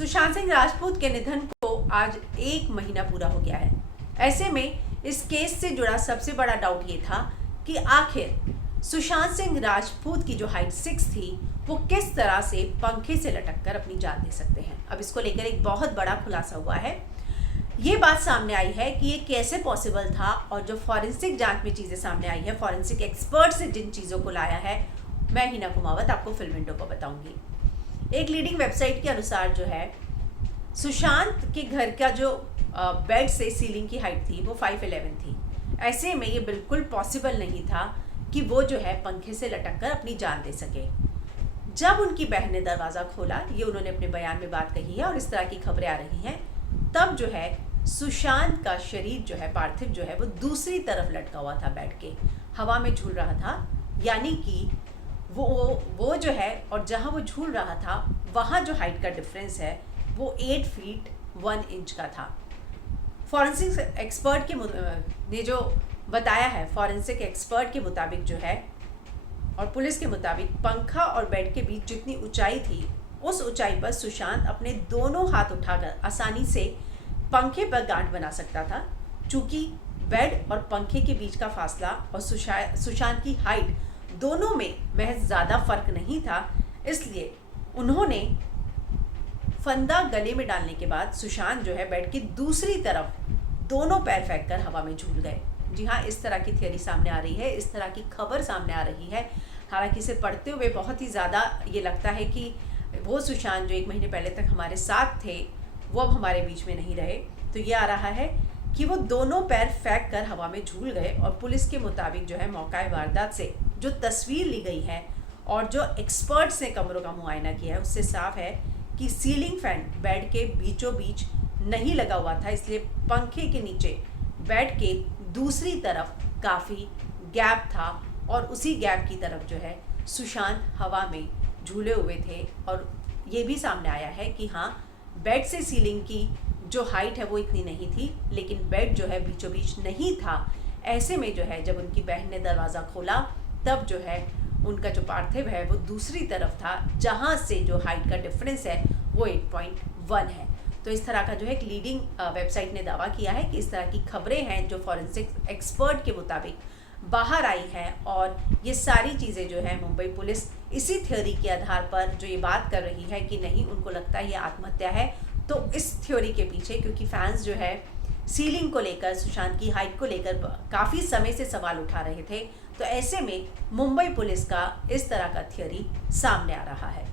सुशांत सिंह राजपूत के निधन को आज 1 महीना पूरा हो गया है। ऐसे में इस केस से जुड़ा सबसे बड़ा डाउट ये था कि आखिर सुशांत सिंह राजपूत की जो हाइट 6 थी वो किस तरह से पंखे से लटक कर अपनी जान दे सकते हैं। अब इसको लेकर एक बहुत बड़ा खुलासा हुआ है। ये बात सामने आई है कि ये कैसे पॉसिबल था, और जो फॉरेंसिक जांच में चीज़ें सामने आई है, फॉरेंसिक एक्सपर्ट से जिन चीज़ों को लाया है, मैं हिना कुमावत आपको फिल्म विंडो पर बताऊंगी। एक लीडिंग वेबसाइट के अनुसार जो है, सुशांत के घर का जो बेड से सीलिंग की हाइट थी वो 5'11" थी। ऐसे में ये बिल्कुल पॉसिबल नहीं था कि वो जो है पंखे से लटक कर अपनी जान दे सके। जब उनकी बहन ने दरवाज़ा खोला, ये उन्होंने अपने बयान में बात कही है और इस तरह की खबरें आ रही हैं, तब जो है सुशांत का शरीर जो है, पार्थिव जो है, वो दूसरी तरफ लटका हुआ था, बैठ के हवा में झूल रहा था। यानी कि वो जो है, और जहाँ वो झूल रहा था वहाँ जो हाइट का डिफरेंस है वो 8 फीट 1 इंच का था। फॉरेंसिक एक्सपर्ट ने जो बताया है, फॉरेंसिक एक्सपर्ट के मुताबिक जो है, और पुलिस के मुताबिक पंखा और बेड के बीच जितनी ऊंचाई थी, उस ऊंचाई पर सुशांत अपने दोनों हाथ उठाकर आसानी से पंखे पर गांठ बना सकता था। चूंकि बेड और पंखे के बीच का फासला और सुशांत की हाइट दोनों में महज ज़्यादा फर्क नहीं था, इसलिए उन्होंने फंदा गले में डालने के बाद सुशांत जो है बेड की दूसरी तरफ दोनों पैर फेंक कर हवा में झूल गए। जी हाँ, इस तरह की थियरी सामने आ रही है, इस तरह की खबर सामने आ रही है। हालांकि इसे पढ़ते हुए बहुत ही ज़्यादा ये लगता है कि वो सुशांत जो 1 महीने पहले तक हमारे साथ थे, वो अब हमारे बीच में नहीं रहे। तो ये आ रहा है कि वो दोनों पैर फेंक कर हवा में झूल गए। और पुलिस के मुताबिक जो है, मौका वारदात से जो तस्वीर ली गई है और जो एक्सपर्ट्स ने कमरों का मुआयना किया है, उससे साफ है कि सीलिंग फैन बेड के बीचों बीच नहीं लगा हुआ था, इसलिए पंखे के नीचे बेड के दूसरी तरफ काफ़ी गैप था, और उसी गैप की तरफ जो है सुशांत हवा में झूले हुए थे। और ये भी सामने आया है कि हाँ, बेड से सीलिंग की जो हाइट है वो इतनी नहीं थी, लेकिन बेड जो है बीचों बीच नहीं था। ऐसे में जो है, जब उनकी बहन ने दरवाज़ा खोला, तब जो है उनका जो पार्थिव है वो दूसरी तरफ था, जहाँ से जो हाइट का डिफरेंस है वो 8.1 है। तो इस तरह का जो है एक लीडिंग वेबसाइट ने दावा किया है कि इस तरह की खबरें हैं जो फॉरेंसिक एक्सपर्ट के मुताबिक बाहर आई हैं। और ये सारी चीज़ें जो है, मुंबई पुलिस इसी थ्योरी के आधार पर जो ये बात कर रही है कि नहीं, उनको लगता है ये आत्महत्या है। तो इस थ्योरी के पीछे, क्योंकि फैंस जो है सीलिंग को लेकर, सुशांत की हाइट को लेकर काफ़ी समय से सवाल उठा रहे थे, तो ऐसे में मुंबई पुलिस का इस तरह का थ्योरी सामने आ रहा है।